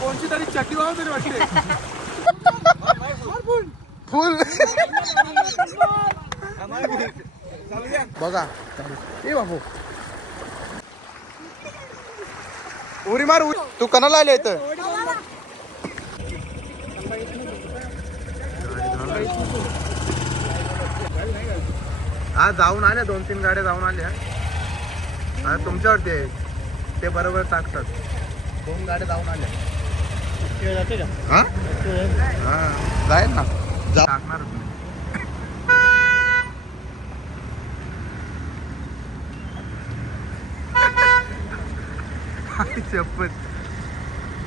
कोणची तरी चटी वाव तरी वाटते फुल. बघा. ए बाबू उरी मार उरी. तू कणाला आले इथं? हा जाऊन आल्या दोन तीन गाड्या जाऊन आल्या. हा तुमच्यावरती ते बरोबर टाकतात दोन गाड्या जाऊन आल्या. हा हा जाईल ना जा आई शपथ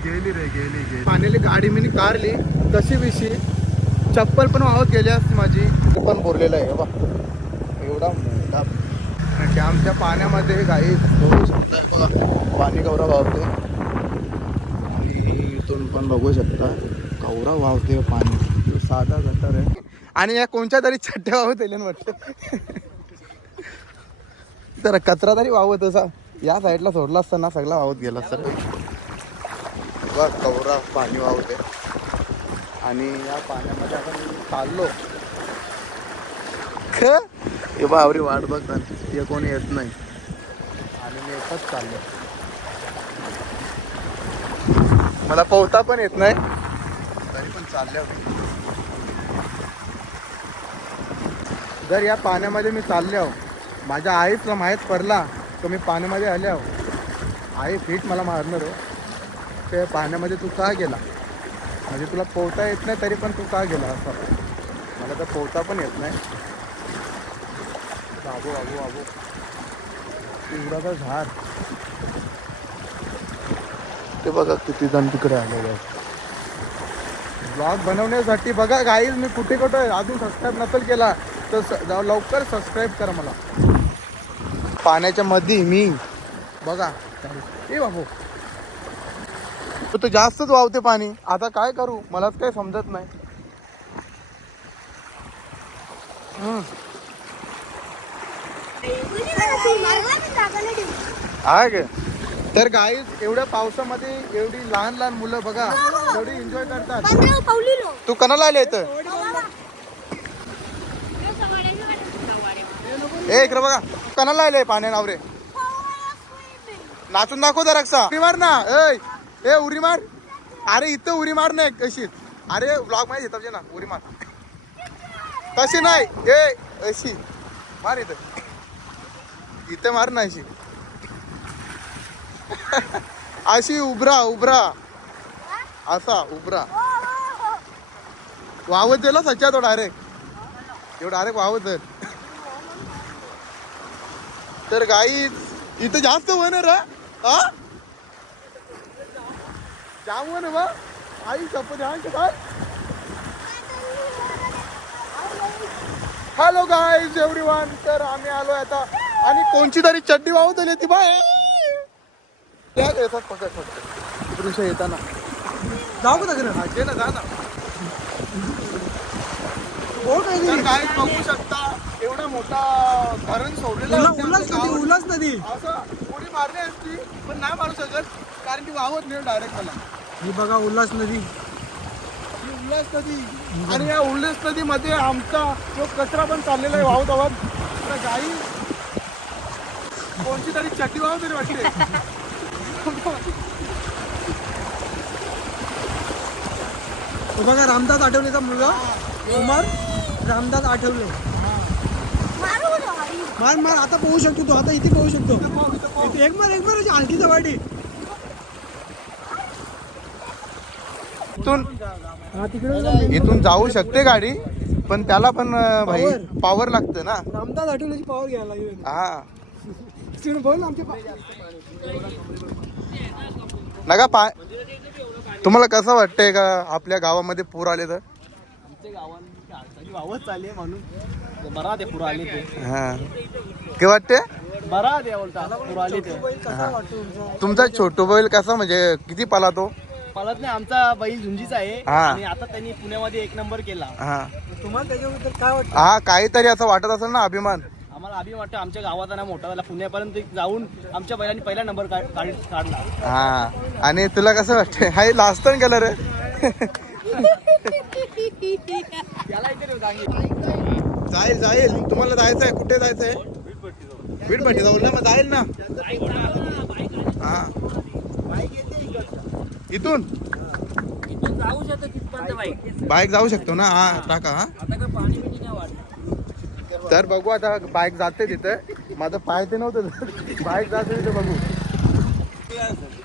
गेली रे गेली गेली पाण्याली गाडी मी कारली. कशी विशी? चप्पल पण वाहत गेली असती माझी. पण बोरलेलं आहे बा एवढा मोठा डॅमच्या पाण्यामध्ये गाई बघू पाणी कवरा वाहते तुम्ही पण बघू शकता. कवरा वाहते हो पाणी. तो साधा गटर आहे. आणि या कोणत्या तरी छट्ट्या वाहत येईल वाटतं. तर कचरा तरी वाहत असा. या साईडला सोडला असता ना सगळा वाहत गेला सर बघ कवरा पाणी वाहते. आणि या पाण्यामध्ये आपण चाललो. ख? हे बावरी वाट बघतात ते कोणी येत नाही. आणि मी एकच चाललो. मला पोहता पण येत नाही. तरी पण चालले होते जर या पाण्यामध्ये मी चाललो माझ्या आईला माहीत पडला तर मी पाण्यामध्ये आल्या आई फिट मला मारणार हो. ते पाण्यामध्ये तू का गेला? म्हणजे तुला पोहता येत नाही तरी पण तू का गेला असं? मला तर पोहता पण येत नाही. बाबू बाबू बाबू. पिवळाचं झाड. ते बघा किती जण तिकडे आलेले आहेत. ब्लॉग बनवण्यासाठी बघा गाईज मी कुठे कुठे अजून सबस्क्राईब नसेल केला तर लवकर सबस्क्राईब करा मला. पाण्याच्या मध्ये मी. बघा. ए बाबू. तो जास्तच वावते पाणी. आता काय करू? मलाच काही समजत नाही. आहे गे तर गाईज एवढ्या पावसामध्ये एवढी लहान लहान मुलं बघा एवढी एन्जॉय करतात. तू कणाला आले इथं? ए इकडे बघा. तू कणाला आले पाण्या नावरे? नाचून दाखव जरा रक्षा उरी मार ना. ए उरी मार. अरे इथं उरी मार नाही कशी. अरे ब्लॉगमध्ये येतात ना. उरी मार. तशी नाही. ए अशी. मार इथं. इथं मार ना अशी. अशी उभरा उभरा. असा उभरा. वावत दिला सच्चा तो डायरेक्ट एवढं डायरेक्ट वावत दर तर गाई इथं जास्त होणार हा? जाम वन बा. आई शपथ आहे काय हॅलो गाईज एव्हरी वन तर आम्ही आलो आता. आणि कोणची तरी चड्डी वाहत आली ती बाय त्या येतात पकड फक्त. दृश्य येताना. जाऊ का तिकडे? ना जा ना. हो काय तर काय बघू शकता एवढा मोठा धरण सोडलेला उल्हास आमच्या नदी गावात. उल्हास नदी असं उडी मारली असती पण नाही मारू शकत कारण की वाहत नाही डायरेक्ट मला. ही बघा उल्हास नदी. ही उल्हास नदी. आणि या उल्हास नदीमध्ये आमचा जो कचरा पण चाललेला आहे वाहत वाहत तर गाई कोणची तरी चटी वाहत तरी वाटते तो बघा रामदास आठवलेचा मुलगा. कुमार रामदास आठवले. मार मार आता पोहू शकतो तो. आता इथे पोहू शकतो. इथे एक मार एक मार. हलकी वाटी इथून हा तिकडे इथून जाऊ शकते गाडी पण त्याला पण भाई. पॉवर लागतं ना. रामदास आठवलेची पॉवर घ्यायला हा. बोल ना आमचे पा- नका पाय तुम्हाला कसं वाटतंय का आपल्या गावामध्ये पूर आले तर? आमच्या गावात वावच चालली म्हणून. बरा ते पुरा आले ते. हा. काय वाटते बरा ते बोलता पुरा आले ते. कसा वाटतो तुमचा? तुमचा छोटू बैल कसा म्हणजे किती पाला तो? पालत नाही आमचा बैल झुंजीचा आहे. हा. आणि आता त्यांनी पुण्यामध्ये एक नंबर केला. हा. तुम्हाला त्याच्याबद्दल काय वाटतं? हा काहीतरी असं वाटत असेल ना अभिमान. आम्हाला अभिमान वाटतं आमच्या गावाचा ना मोठा झाला. पुण्यापर्यंत जाऊन आमच्या बैलांनी पहिला नंबर काढला. हा. आणि तुला कसं वाटतंय? हाय लास्ट पण गेलं रे. जाईल जाईल. तुम्हाला जायचं आहे कुठे जायचं आहे वीटभट्टी जाऊ ना मग जाईल ना. हा. इथून? जाऊ शकतो तिथपर्यंत बाईक बाईक जाऊ शकतो ना? हा टाका हा आता काय पाणी बिणी नाही वाटत तर बघू आता बाईक जाते तिथे. माझं पाय ते नव्हतं. बाईक जाते तिथे बघू.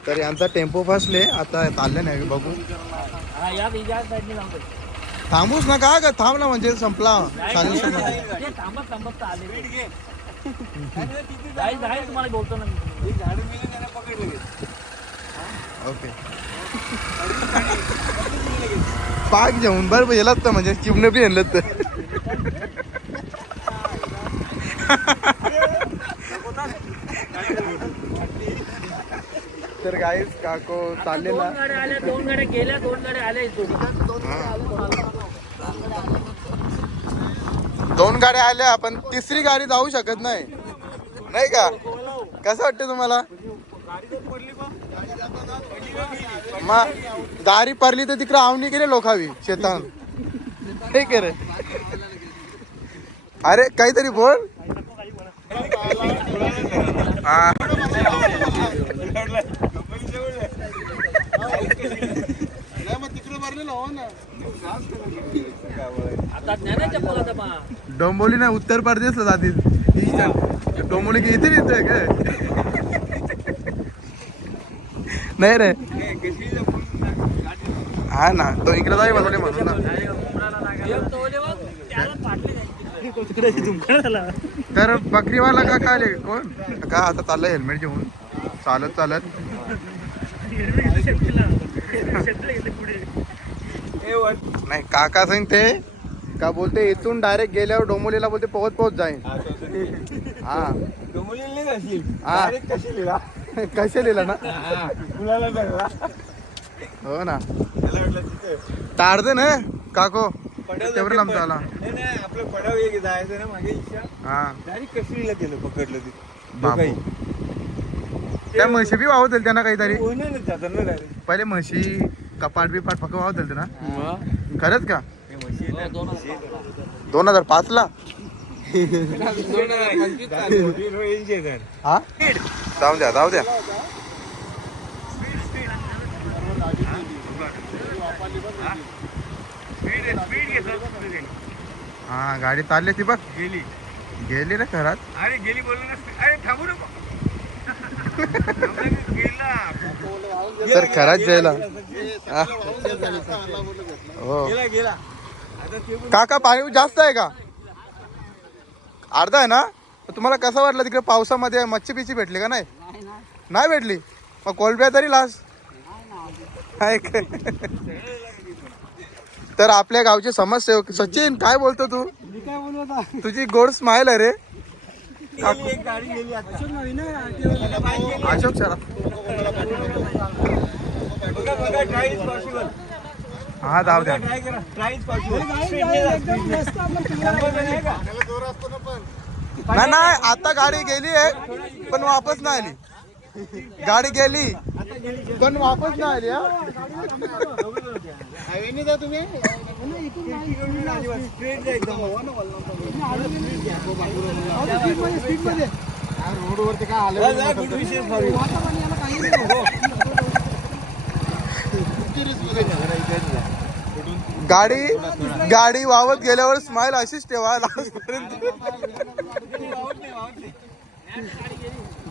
तर यांचा टेम्पो फसले. आता चालले नाही बघू. थांबूच ना का थांब ना म्हणजे संपला. चालू थांबत थांबत ओके पाक जेवून बरं येलात तर म्हणजे चिमणं बी आणलं तर. तर गाईस काको चाललेला. दोन गाड्या आल्या दोन गाड्या गेल्या दोन गाड्या आल्या इथून. दोन गाड्या आल्या पण तिसरी गाडी जाऊ शकत नाही. नाही का? कसं वाटतं तुम्हाला? मग दारी पडली तर तिकडे आवणी गेले लोकावी शेतात ठीक आहे रे अरे काहीतरी बोल. हा आता ज्ञानाच्या पोलाचा पा डोंबोली नाही उत्तर प्रदेशला जातील. डोंबोली की इथे येतोय काय? नाही रे. हा ना तो इकडे जाई बनवले म्हणून ना. तर बकरीवाला का काय कोण? का आता चाललंय हेल्मेट घेऊन? चालत चालत. नाही काका सांग ते का बोलते इथून डायरेक्ट गेल्यावर डोंबोलीला बोलते पोहत पोहत जाईन. हा हा. कसे लिहिला ना? हो ना. तारदे ना काको. तेवढं लांब आला आपलं पडाव एक जायचं ना मागे इच्छा. हा. डायरेक्ट कशीला गेलं पकडलं ते. त्या म्हशी बी वाहत त्यांना काहीतरी. डायरेक्ट पहिले म्हशी कपाट बिपाट फक्त वाहत ना खरंच का? दोन हजार पाच ला? हा? जाऊ द्या जाऊ द्या. हा गाडी चालली ती बघ. गेली. गेली रे घरात? अरे गेली बोलू ना अरे थांबू तर खराच जायला. हा. हो. काका पाणी जास्त आहे का? अर्धा आहे ना? तुम्हाला कसं वाटलं तिकडे पावसामध्ये मच्छी पिची भेटली का नाही? नाही भेटली? मग कोलब्या तरी लास. आहे का? तर आपल्या गावचे समाजसेवक सचिन काय बोलतो तू? मी काय बोलू आता? तुझी गोड स्माइल आहे रे. गेली एक गाडी गेली आता. अशोक सर. बघा बघा ट्राय इज पॉसिबल हा जाऊ द्या. ट्राय करा ट्राय इज पॉसिबल एकदम मस्त आपलं clear आहे. नाही नाही आता गाडी गेली आहे पण वापस नाही आली. गाडी गेली पण वापस नाही आली हा. हायवेने जा तुम्ही. रोडवरती काय आलं गुड विशेष. गाडी गाडी वावत गेल्यावर स्माइल अशीच ठेवा.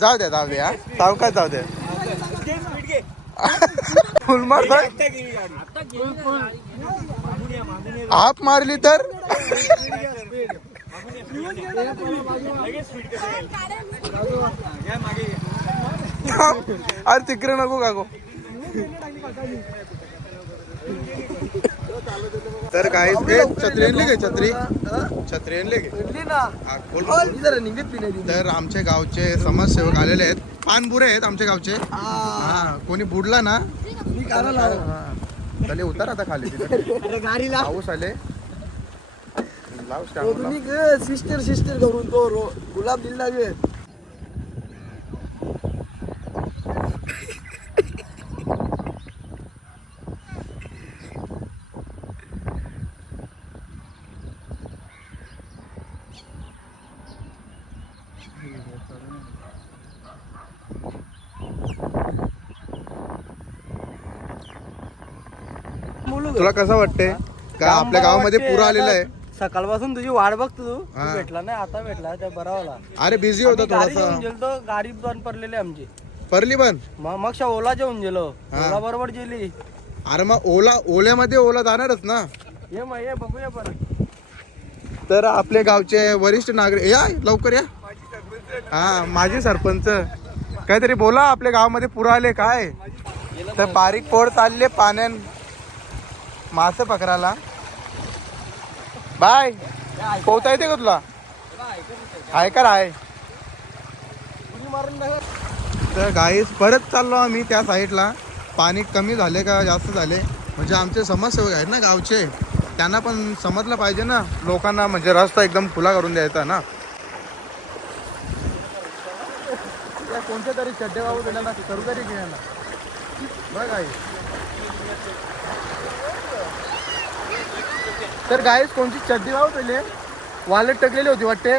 जाऊ द्या जाऊ द्या सावकाश जाऊ द्या फुल मार आप मारली तर? अरे तिकडे नको काको. तर काही छत्री आणली का छत्री. छत्री आणली का तर आमच्या गावचे समाजसेवक आलेले आहेत. पानबुरे आहेत आमच्या गावचे. हा कोणी बुडला ना हा. खाली उतार आता खाली. तिथे पाऊस आले. लाव. तुम्ही सिस्टर सिस्टर करून तो रो गुलाब दिला गे. तुला कसं वाटतंय? का आपल्या गावामध्ये पुरा आलेला आहे? सकाळपासून तुझी वाट बघतो तू. तू हा. भेटला नाही आता भेटला त्या बरावला. अरे बिझी होता गाडी थोडासा. घेऊन गेलो गाडी बंद पडलेली आमची. परली पण? मग ओला जेवून गेलो. हा. ओला बरोबर गेली. अरे मग ओला ओल्यामध्ये ओला जाणारच ना? ये मग ये बघूया परत. तर आपले गावचे वरिष्ठ नागरिक या लवकर या. हा माझी सरपंच. काहीतरी बोला आपल्या गावामध्ये पुरा आले काय? तर बारीक पोर चालले पाण्यान मासे पकडायला. बाय. पोहता येते का तुला? आहे का आहे तर गाईस परत चाललो आम्ही त्या साईडला पाणी कमी झाले का जास्त झाले? म्हणजे आमचे समाजसेवक आहेत ना गावचे. त्यांना पण समजलं पाहिजे ना. लोकांना म्हणजे रस्ता एकदम खुला करून द्यायचा ना. कोणत्या तरी चड्डे बाबू ना करू तरी घ्या ना बघ आई. तर गायस कोणती चड्डी लाव पहिले वालेट टकलेली होती वाटते.